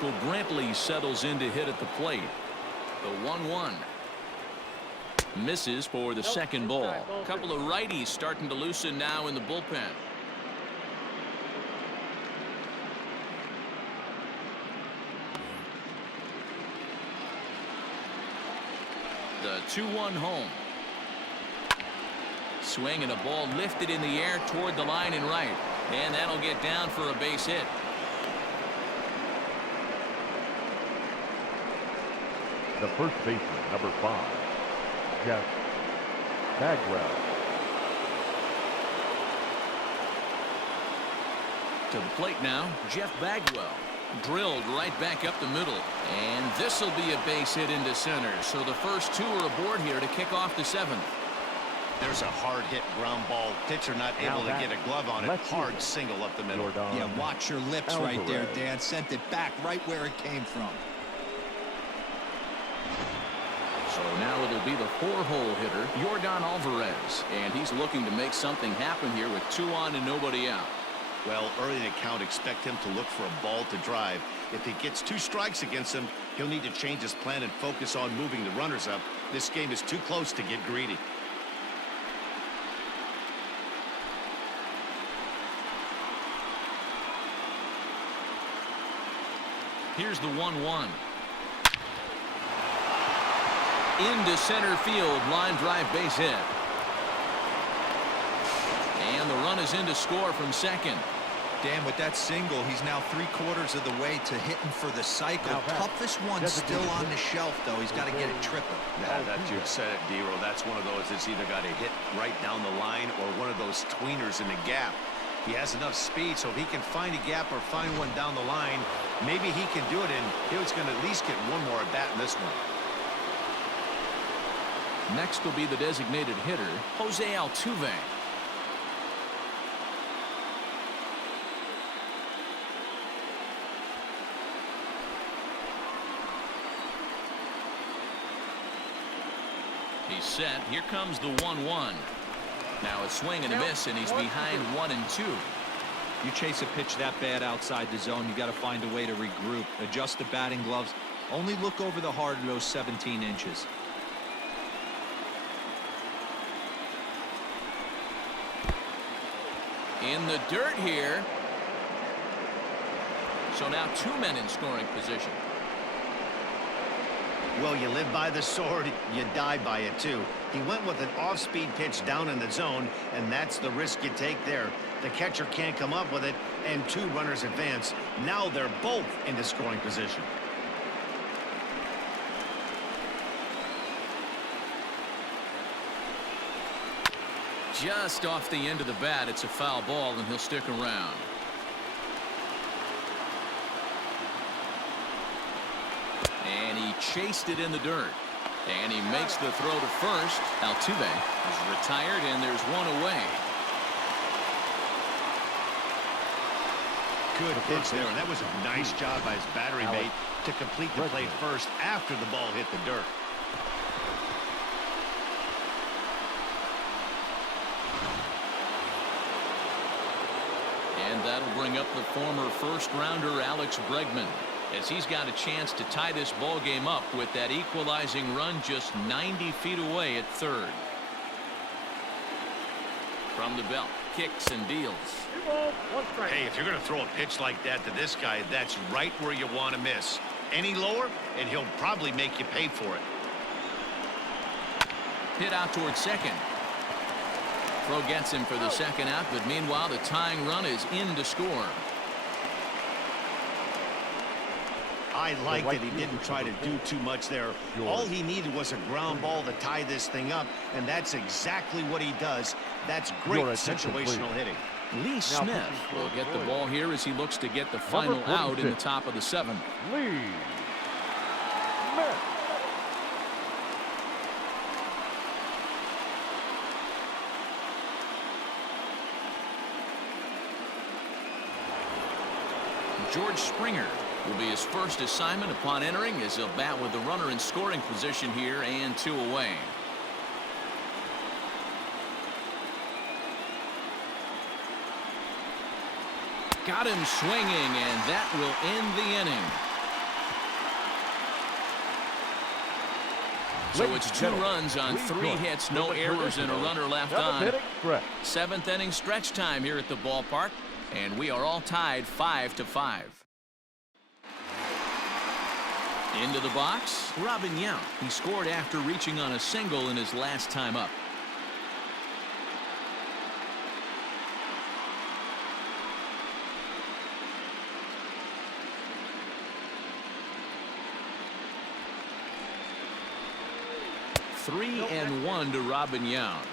Michael Brantley settles in to hit at the plate. The 1-1. Misses for the second ball. A couple of righties starting to loosen now in the bullpen. The 2-1 home. Swing and a ball lifted in the air toward the line and right. And that'll get down for a base hit. The first baseman, number 5, Jeff Bagwell. To the plate now, Jeff Bagwell. Drilled right back up the middle. And this will be a base hit into center. So the first two are aboard here to kick off the 7th. There's a hard hit ground ball. Pitcher not able to get a glove on it. Hard single up the middle. Jorgon Yeah, watch your lips Alvarez. right there, Dan. Sent it back right where it came from. So now it'll be the 4-hole hitter, Jorgon Alvarez. And he's looking to make something happen here with 2 on and nobody out. Well, early in the count, expect him to look for a ball to drive. If he gets 2 strikes against him, he'll need to change his plan and focus on moving the runners up. This game is too close to get greedy. Here's the 1-1. Into center field, line drive base hit. And the run is in to score from second. Dan, with that single, he's now 3/4 of the way to hitting for the cycle. Toughest one still on the shelf, though. He's got to get it triple. Yeah, that you've said it, D-Row. That's one of those that's either got to hit right down the line or one of those tweeners in the gap. He has enough speed, so if he can find a gap or find one down the line, maybe he can do it, and he's going to at least get one more at bat in this one. Next will be the designated hitter, Jose Altuve. He's set. Here comes the 1-1. Now a swing and a miss, and he's behind 1 and 2. You chase a pitch that bad outside the zone, you got to find a way to regroup, adjust the batting gloves. Only look over the heart of those 17 inches. In the dirt here. So now 2 men in scoring position. Well, you live by the sword, you die by it too. He went with an off-speed pitch down in the zone, and that's the risk you take there. The catcher can't come up with it, and 2 runners advance. Now they're both into scoring position. Just off the end of the bat, it's a foul ball, and he'll stick around. And he chased it in the dirt. And he makes the throw to first. Altuve is retired, and there's 1 away. Good pitch there, and that was a nice job by his battery mate to complete the play first after the ball hit the dirt. And that'll bring up the former first-rounder Alex Bregman, as he's got a chance to tie this ball game up with that equalizing run just 90 feet away at third. From the belt, kicks and deals. Hey, if you're going to throw a pitch like that to this guy, that's right where you want to miss. Any lower, and he'll probably make you pay for it. Hit out towards second. Throw gets him for the second out, but meanwhile the tying run is in to score. I like that he didn't try to do too much there. All he needed was a ground ball to tie this thing up, and that's exactly what he does. That's great situational hitting. Lee Smith will get the ball here as he looks to get the final out in the top of the 7th. Lee Smith. George Springer will be his first assignment upon entering, as he'll bat with the runner in scoring position here and 2 away. Got him swinging, and that will end the inning. So it's 2 runs on 3 hits, no errors, and a runner left on. 7th inning stretch time here at the ballpark, and we are all tied 5-5. Into the box, Robin Yount. He scored after reaching on a single in his last time up. Three and 1 to Robin Yount.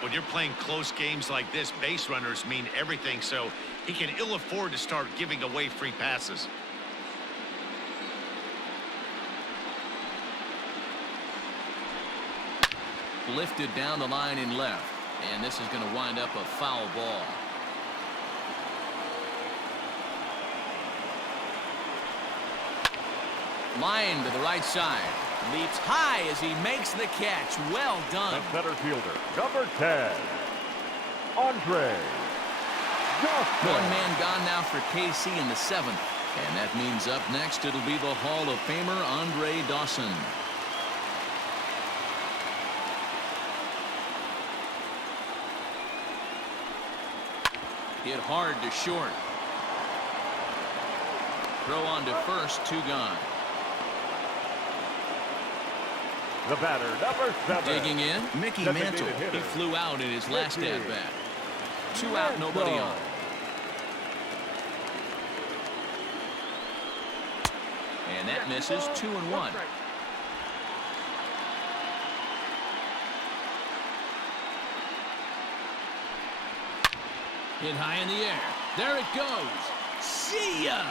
When you're playing close games like this, base runners mean everything, so he can ill afford to start giving away free passes. Lifted down the line in left, and this is going to wind up a foul ball. Line to the right side. Leaps high as he makes the catch. Well done. The center fielder, number 10, Andre. One man gone now for KC in the 7th. And that means up next it'll be the Hall of Famer Andre Dawson. Hit hard to short. Throw on to first, 2 gone. The batter, number 7. Digging in, Mickey Mantle. He flew out in his last at-bat. 2 out, nobody on. And that misses. 2-1. Hit high in the air. There it goes. See ya!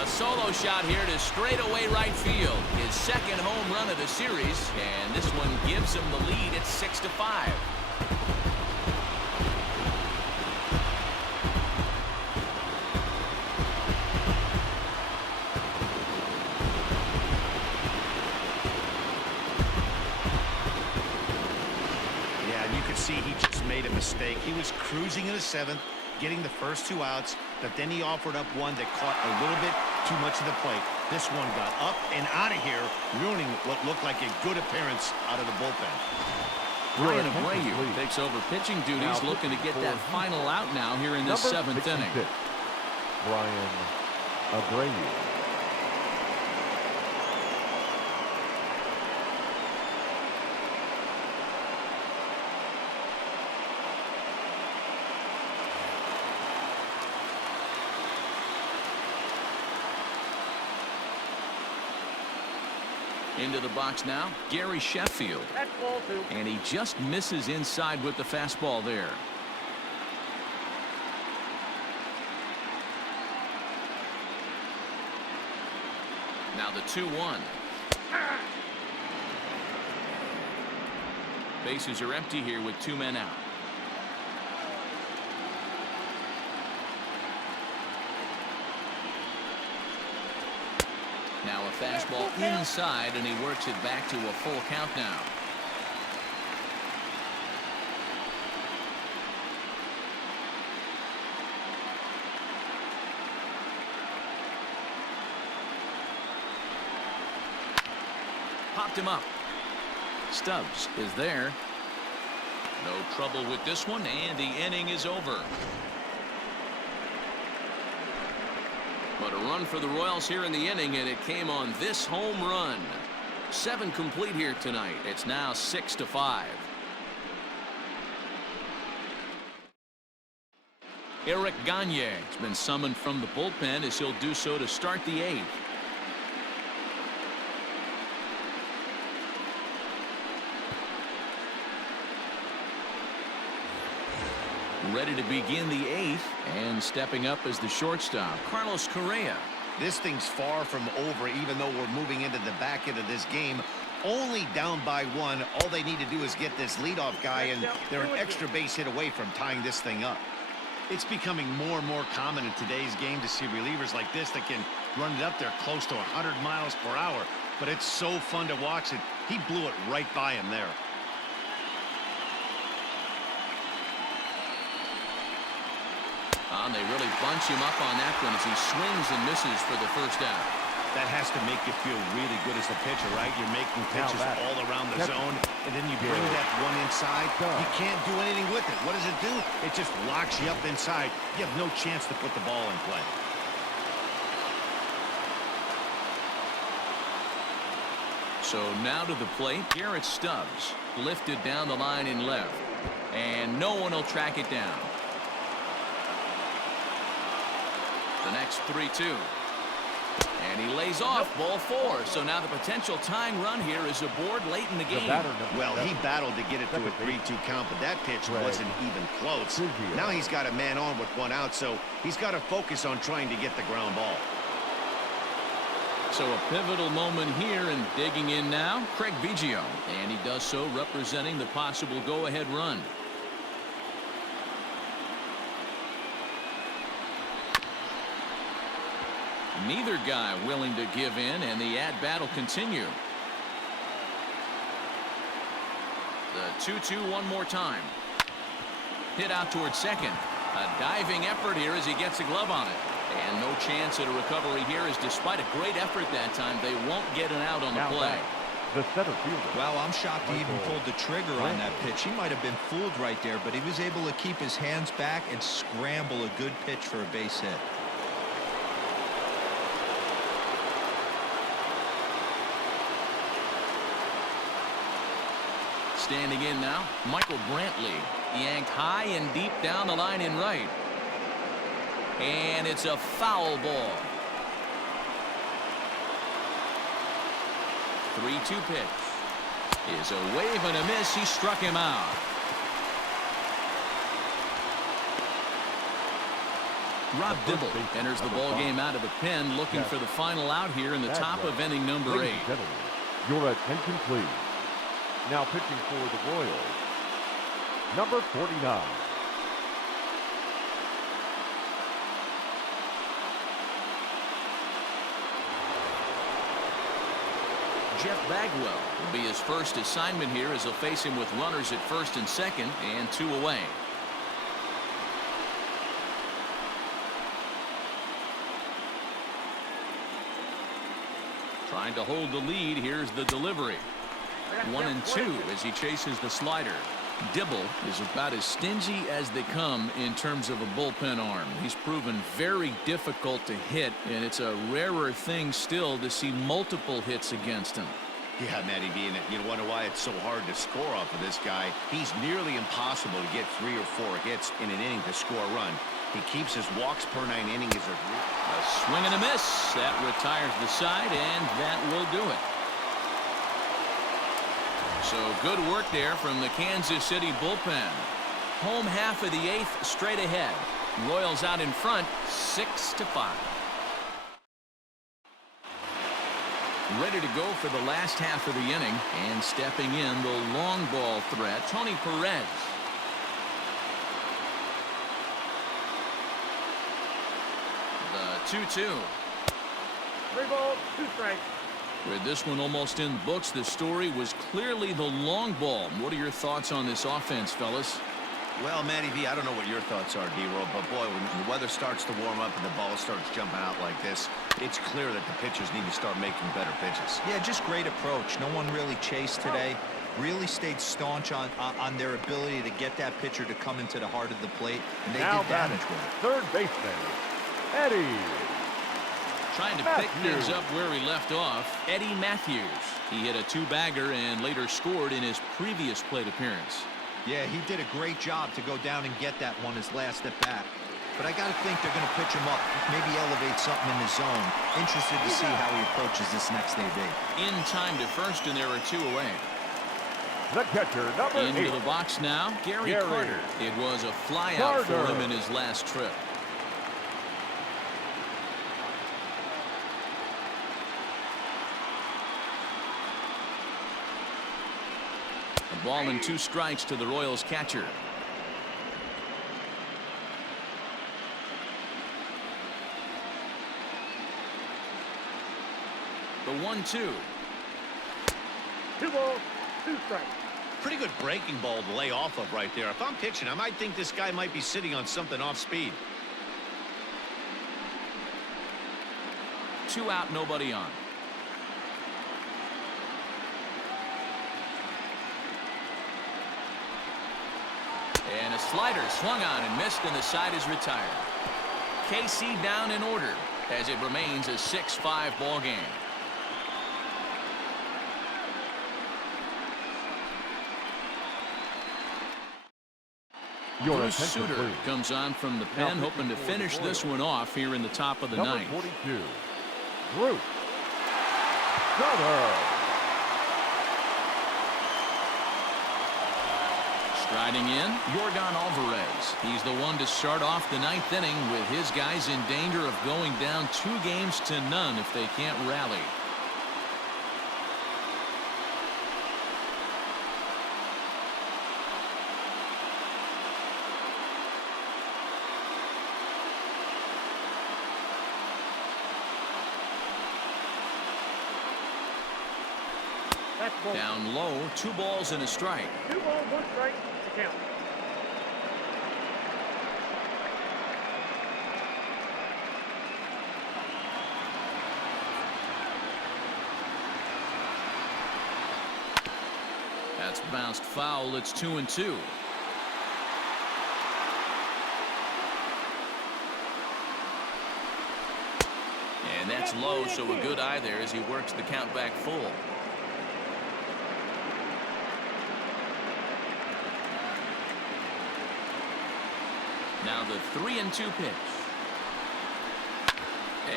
A solo shot here to straightaway right field. His 2nd home run of the series, and this one gives him the lead at 6-5. See, he just made a mistake. He was cruising in the 7th, getting the first 2 outs, but then he offered up one that caught a little bit too much of the plate. This one got up and out of here, ruining what looked like a good appearance out of the bullpen. Ryan Abreu takes over pitching duties, looking to get that final out now here in the 7th inning. Ryan Abreu. Into the box now, Gary Sheffield. And he just misses inside with the fastball there. Now the 2-1. Bases are empty here with 2 men out. Now a fastball inside, and he works it back to a full count now. Popped him up. Stubbs is there. No trouble with this one, and the inning is over. But a run for the Royals here in the inning, and it came on this home run. 7 complete here tonight. It's now 6-5. Eric Gagne has been summoned from the bullpen as he'll do so to start the 8th. Ready to begin the 8th, and stepping up as the shortstop, Carlos Correa. This thing's far from over, even though we're moving into the back end of this game. Only down by 1. All they need to do is get this leadoff guy, and they're an extra base hit away from tying this thing up. It's becoming more and more common in today's game to see relievers like this that can run it up there close to 100 miles per hour. But it's so fun to watch it. He blew it right by him there. And they really bunch him up on that one as he swings and misses for the first out. That has to make you feel really good as a pitcher, right? You're making pitches all around the zone, and then you bring that one inside. You can't do anything with it. What does it do? It just locks you up inside. You have no chance to put the ball in play. So now to the plate, Garrett Stubbs, lifted down the line in left, and no one will track it down. The next 3-2. And he lays off ball 4. So now the potential tying run here is aboard late in the game. Well, he battled to get it to a 3-2 count, but that pitch wasn't even close. Now he's got a man on with 1 out, so he's got to focus on trying to get the ground ball. So a pivotal moment here, and digging in now, Craig Biggio. And he does so representing the possible go-ahead run. Neither guy willing to give in, and the at-bat will continue. The 2-2 one more time. Hit out towards second. A diving effort here as he gets a glove on it. And no chance at a recovery here, as despite a great effort that time, they won't get an out on the play. The center fielder. Well, I'm shocked he even pulled the trigger on that pitch. He might have been fooled right there, but he was able to keep his hands back and scramble a good pitch for a base hit. Standing in now, Michael Brantley, yanked high and deep down the line in right. And it's a foul ball. 3-2 pitch is a wave and a miss. He struck him out. Rob Dibble enters the ball game out of the pen, looking for the final out here in the top of inning number 8. Your attention, please. Now pitching for the Royals, number 49. Jeff Bagwell will be his first assignment here, as he'll face him with runners at first and second and 2 away. Trying to hold the lead. Here's the delivery. 1-2 as he chases the slider. Dibble is about as stingy as they come in terms of a bullpen arm. He's proven very difficult to hit, and it's a rarer thing still to see multiple hits against him. Yeah, Matty B, and you wonder why it's so hard to score off of this guy. He's nearly impossible to get 3 or 4 hits in an inning to score a run. He keeps his walks per 9 innings as a swing and a miss. That retires the side, and that will do it. So good work there from the Kansas City bullpen. Home half of the 8th straight ahead. Royals out in front, 6-5. Ready to go for the last half of the inning, and stepping in the long ball threat, Tony Perez. The 2-2. 3 balls, 2 strikes. With this one almost in the books, the story was clearly the long ball. What are your thoughts on this offense, fellas? Well, Matty V, I don't know what your thoughts are, D-Roll, but boy, when the weather starts to warm up and the ball starts jumping out like this, it's clear that the pitchers need to start making better pitches. Yeah, just great approach. No one really chased today. Really stayed staunch on their ability to get that pitcher to come into the heart of the plate, and they did damage with it. Third baseman, Eddie Trying to pick things up where he left off, Eddie Matthews. He hit a 2-bagger and later scored in his previous plate appearance. Yeah, he did a great job to go down and get that one his last at bat. But I got to think they're going to pitch him up, maybe elevate something in the zone. Interested to see how he approaches this next AB. In time to first, and there are 2 away. The catcher, number 8. Into the box now, Gary Carter. It was a flyout for him in his last trip. A ball and 2 strikes to the Royals catcher. The 1-2. 2 balls, 2 strikes. Pretty good breaking ball to lay off of right there. If I'm pitching, I might think this guy might be sitting on something off speed. 2 out, nobody on. And a slider swung on and missed, and the side is retired. KC down in order as it remains a 6-5 ball game. Bruce Sutter comes on from the pen, hoping to finish this one off here in the top of the ninth. 42, Bruce Sutter. Striding in, Jorgon Alvarez. He's the one to start off the ninth inning with his guys in danger of going down 2-0 if they can't rally. Down low, 2 balls and a strike. 2 balls, 1 strike to count. That's bounced foul. It's 2-2. And that's low, so a good eye there as he works the count back full. Now the 3-2 pitch.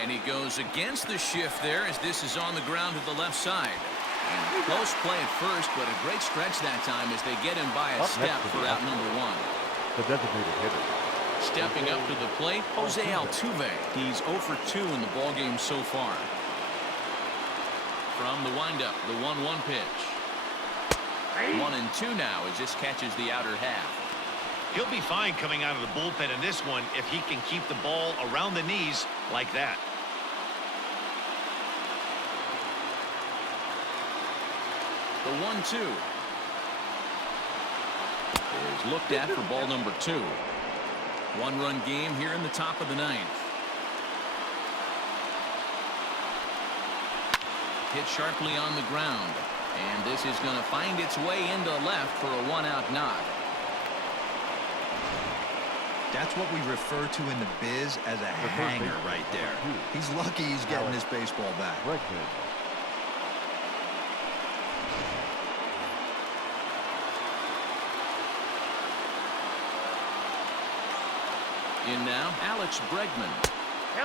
And he goes against the shift there as this is on the ground to the left side. And close play at first, but a great stretch that time as they get him by a step for out number 1. The designated hitter. Stepping up to the plate, Jose Altuve. He's 0 for 2 in the ballgame so far. From the windup, the 1-1 pitch. 1-2 now as this catches the outer half. He'll be fine coming out of the bullpen in this one if he can keep the ball around the knees like that. The 1-2 is looked at for ball number 2. 1-run game here in the top of the ninth. Hit sharply on the ground, and this is going to find its way into left for a 1-out knock. That's what we refer to in the biz as a hanger right there. He's lucky he's getting his baseball back. In now, Alex Bregman.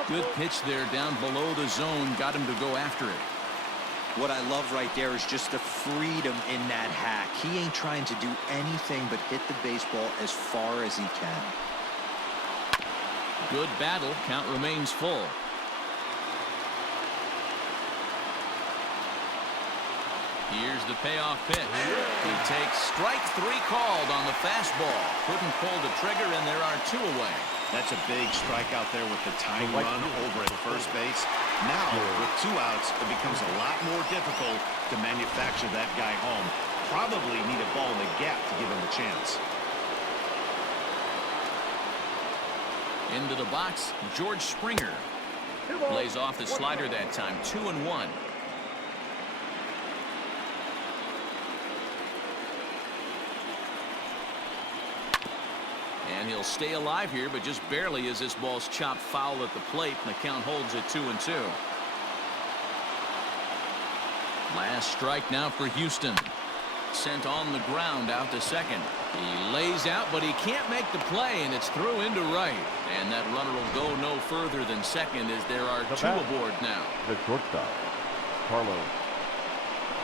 Good pitch there down below the zone. Got him to go after it. What I love right there is just the freedom in that hack. He ain't trying to do anything but hit the baseball as far as he can. Good battle. Count remains full. Here's the payoff pitch. He takes strike 3 called on the fastball. Couldn't pull the trigger, and there are 2 away. That's a big strikeout there with the tying run over at first base. Now, with 2 outs, it becomes a lot more difficult to manufacture that guy home. Probably need a ball in the gap to give him a chance. Into the box, George Springer. Plays off the slider that time. 2-1. And he'll stay alive here, but just barely as this ball's chopped foul at the plate, and the count holds at 2-2. Last strike now for Houston. Sent on the ground out to second. He lays out, but he can't make the play, and it's through into right. And that runner will go no further than second as there are 2 aboard now. The shortstop, Carlos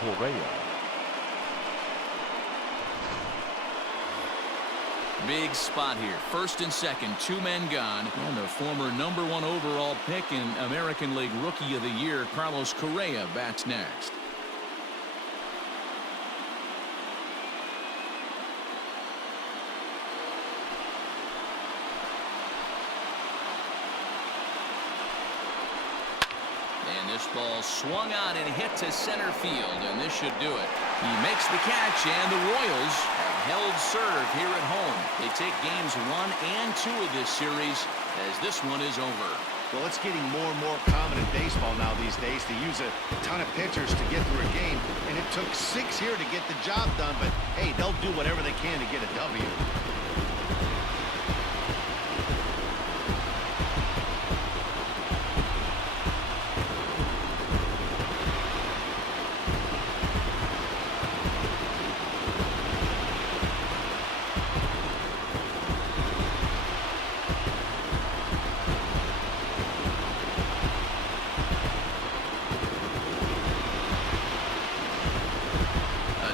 Correa. Big spot here. First and second, 2 men gone. And the former number 1 overall pick in American League Rookie of the Year, Carlos Correa, bats next. And this ball swung on and hit to center field, and this should do it. He makes the catch, and the Royals have held serve here at home. They take games 1 and 2 of this series as this one is over. Well, it's getting more and more common in baseball now these days to use a ton of pitchers to get through a game. And it took 6 here to get the job done. But, hey, they'll do whatever they can to get a W.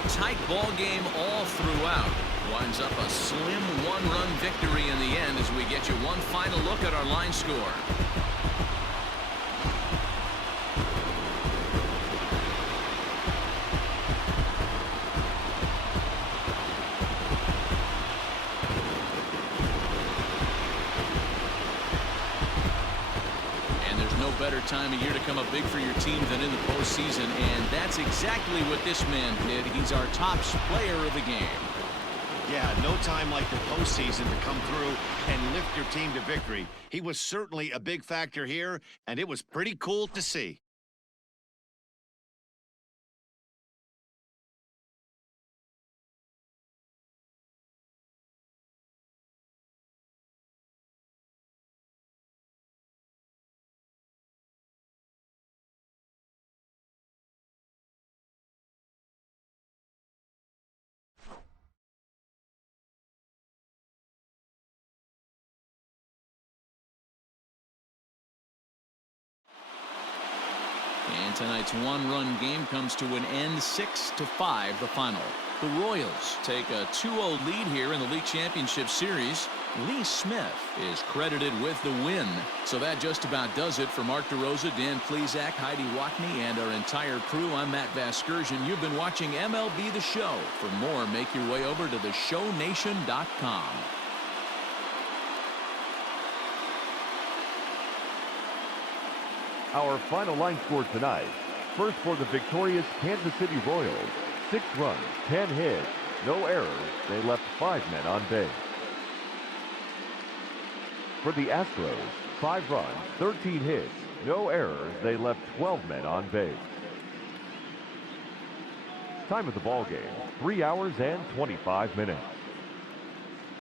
Tight ball game all throughout. Winds up a slim one-run victory in the end as we get you one final look at our line score. Better time of year to come up big for your team than in the postseason, and that's exactly what this man did. He's our top player of the game. Yeah, no time like the postseason to come through and lift your team to victory. He was certainly a big factor here, and it was pretty cool to see. And tonight's one-run game comes to an end, 6-5 the final. The Royals take a 2-0 lead here in the League Championship Series. Lee Smith is credited with the win. So that just about does it for Mark DeRosa, Dan Plesac, Heidi Watney, and our entire crew. I'm Matt Vasgersian. You've been watching MLB The Show. For more, make your way over to theshownation.com. Our final line score tonight. First for the victorious Kansas City Royals. 6 runs, 10 hits, no errors. They left 5 men on base. For the Astros, 5 runs, 13 hits, no errors. They left 12 men on base. Time of the ball game, 3 hours and 25 minutes.